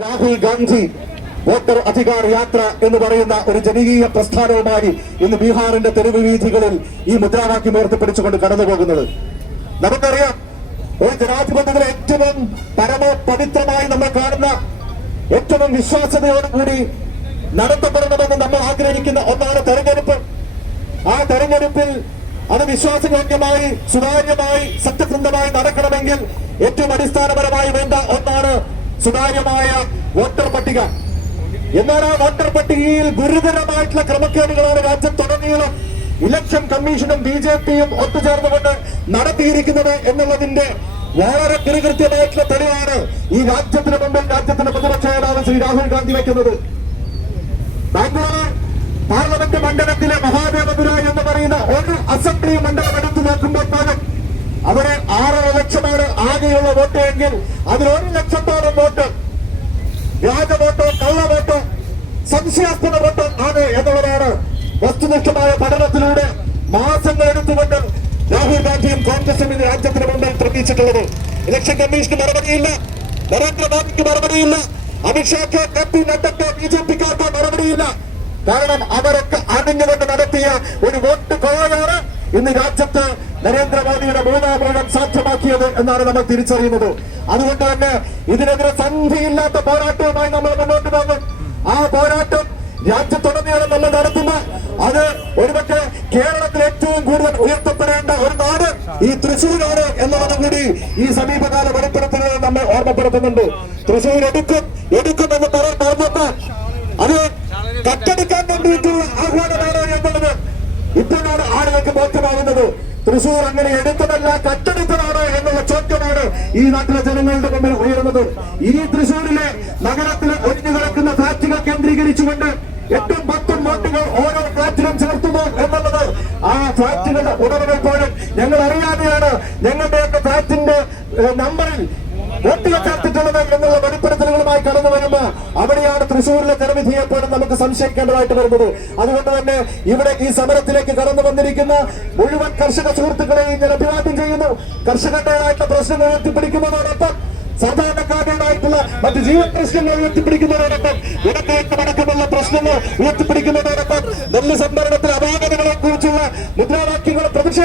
Rahul Gandhi voter Adhikar യാത്ര എന്ന് പറയുന്ന ഒരു ജനകീയ പ്രസ്ഥാനവുമായി ഇന്ന് ബീഹാറിന്റെ തെരുവ് വീഥികളിൽ ഈ മുദ്രാവാക്യം ഉയർത്തിപ്പിടിച്ചുകൊണ്ട് കടന്നുപോകുന്നത് നമുക്കറിയാം. ഒരു ജനാധിപത്യത്തിലെ ഏറ്റവും പരമപവിത്രമായി നമ്മൾ കാണുന്ന ഏറ്റവും വിശ്വാസ്യതയോടുകൂടി നടത്തപ്പെടണമെന്ന് നമ്മൾ ആഗ്രഹിക്കുന്ന ഒന്നാണ് തെരഞ്ഞെടുപ്പ്. ആ തെരഞ്ഞെടുപ്പിൽ അത് വിശ്വാസയോഗ്യമായി, സുതാര്യമായി, സത്യസന്ധമായി നടക്കണമെങ്കിൽ ഏറ്റവും അടിസ്ഥാനപരമായി വേണ്ട ഒന്നാണ് സുതാര്യമായ വോട്ടർ പട്ടിക. എന്നാൽ ആ വോട്ടർ പട്ടികയിൽ ഗുരുതരമായിട്ടുള്ള ക്രമക്കേടുകളാണ് രാജ്യത്തുടനീളം ഇലക്ഷൻ കമ്മീഷനും BJPയും ഒത്തുചേർന്നുകൊണ്ട് നടത്തിയിരിക്കുന്നത് എന്നുള്ളതിന്റെ വളരെ കൃത്യമായിട്ടുള്ള തെളിവാണ് ഈ രാജ്യത്തിന് മുമ്പിൽ രാജ്യത്തിന്റെ പ്രതിപക്ഷ നേതാവ് ശ്രീ രാഹുൽ ഗാന്ധി വയ്ക്കുന്നത്. ബാംഗ്ലൂർ പാർലമെന്റ് മണ്ഡലത്തിലെ മഹാദേവപുര എന്ന് പറയുന്ന ഒരു അസംബ്ലി മണ്ഡലം എടുത്തു നോക്കുമ്പോൾ പോലും അവിടെ 6 ലക്ഷമാണ് ആകെയുള്ള വോട്ട് എങ്കിൽ അതിൽ 1 ലക്ഷത്തോളം വോട്ട് വ്യാജ വോട്ടോ, കള്ള വോട്ടോ, സംശയാസ്പദ വോട്ടോ ആണ് എന്നുള്ളതാണ് വസ്തുനിഷ്ഠമായ പഠനത്തിലൂടെ മാസങ്ങൾ എടുത്തുകൊണ്ട് രാഹുൽ ഗാന്ധിയും കോൺഗ്രസും ഇന്ന് രാജ്യത്തിന് മുമ്പിൽ തെളിയിച്ചിട്ടുള്ളത്. ഇലക്ഷൻ കമ്മീഷന് മറുപടിയില്ല, നരേന്ദ്രമോദിക്ക് മറുപടിയില്ല, അമിത്ഷാക്ക്, നഡ്ഡയ്ക്ക്, BJPക്കാർക്ക് മറുപടിയില്ല. കാരണം അവരൊക്കെ അണിഞ്ഞുകൊണ്ട് നടത്തിയ ഒരു വോട്ട് കൊള്ളയാണ് ഇന്ന് രാജ്യത്ത് നരേന്ദ്രമോദിയുടെ 3ാം ഊഴം സാധ്യമാക്കിയത് എന്നാണ് നമ്മൾ തിരിച്ചറിയുന്നത്. അതുകൊണ്ട് തന്നെ ഇതിനെതിരെ സന്ധിയില്ലാത്ത പോരാട്ടവുമായി നമ്മൾ മുന്നോട്ട് പോകും. ആ പോരാട്ടം രാജ്യത്തുടനീളം നമ്മൾ നടത്തുന്ന അത് ഒരുപക്ഷെ കേരളത്തിൽ ഏറ്റവും കൂടുതൽ ഉയർത്തപ്പെടേണ്ട ഒരു നാട് ഈ തൃശ്ശൂരാണ് എന്നുള്ളത് കൂടി ഈ സമീപകാല വെളിപ്പെടുത്തലുകൾ നമ്മൾ ഓർമ്മപ്പെടുത്തുന്നുണ്ട്. തൃശ്ശൂർ എടുക്കുമെന്ന് പറഞ്ഞപ്പോൾ അത് കട്ടെടുക്കാൻ വേണ്ടിയിട്ടുള്ള ആഹ്വാനമാണ് എന്നുള്ളത് ഇപ്പോഴാണ് ആളുകൾക്ക് ബോധ്യമാകുന്നത്. തൃശ്ശൂർ അങ്ങനെ എടുത്തതല്ല, കട്ടെടുത്തതാണ് എന്നുള്ള ചോദ്യമാണ് ഈ നാട്ടിലെ ജനങ്ങളുടെ മുമ്പിൽ ഉയർന്നത്. ഈ തൃശ്ശൂരിലെ നഗരത്തിലെ ഒഴിഞ്ഞു കിടക്കുന്ന ഫ്ളാറ്റുകൾ കേന്ദ്രീകരിച്ചുകൊണ്ട് 8ഉം 10ഉം വോട്ടുകൾ ഓരോ ഫ്ളാറ്റിലും ചേർത്തുമോ എന്നുള്ളത് ആ ഫ്ളാറ്റുകളുടെ ഉടമകൾ പോലും ഞങ്ങൾ അറിയാതെയാണ് ഞങ്ങളുടെയൊക്കെ ഫ്ളാറ്റിന്റെ നമ്പറിൽ വോട്ടുകൾ ചേർത്തിട്ടുള്ളത് എന്നുള്ള വെളിപ്പെടുത്തലുകളുമായി കടന്നു വരുമ്പോൾ അവിടെയാണ് തൃശ്ശൂരിലെ ജനവിധിയെ പോലും നമുക്ക് സംശയിക്കേണ്ടതായിട്ട് വരുന്നത്. അതുകൊണ്ട് തന്നെ ഇവിടെ ഈ സമരത്തിലേക്ക് കടന്നു വന്നിരിക്കുന്ന മുഴുവൻ കർഷക സുഹൃത്തുക്കളെയും ഞാൻ അഭിവാദ്യം ചെയ്യുന്നു. കർഷകരുടേതായിട്ടുള്ള പ്രശ്നങ്ങൾ ഉയർത്തിപ്പിടിക്കുന്നതോടൊപ്പം സാധാരണക്കാരുടേതായിട്ടുള്ള മറ്റ് ജീവൻ പ്രശ്നങ്ങൾ ഉയർത്തിപ്പിടിക്കുന്നതോടൊപ്പം ഇടക്കയറ്റമടക്കമുള്ള പ്രശ്നങ്ങൾ ഉയർത്തിപ്പിടിക്കുന്നതോടൊപ്പം നെല്ല് സംഭരണത്തിൽ അപാകതകളെ കുറിച്ചുള്ള മുദ്രാവാക്യങ്ങൾ പ്രതിഷേധ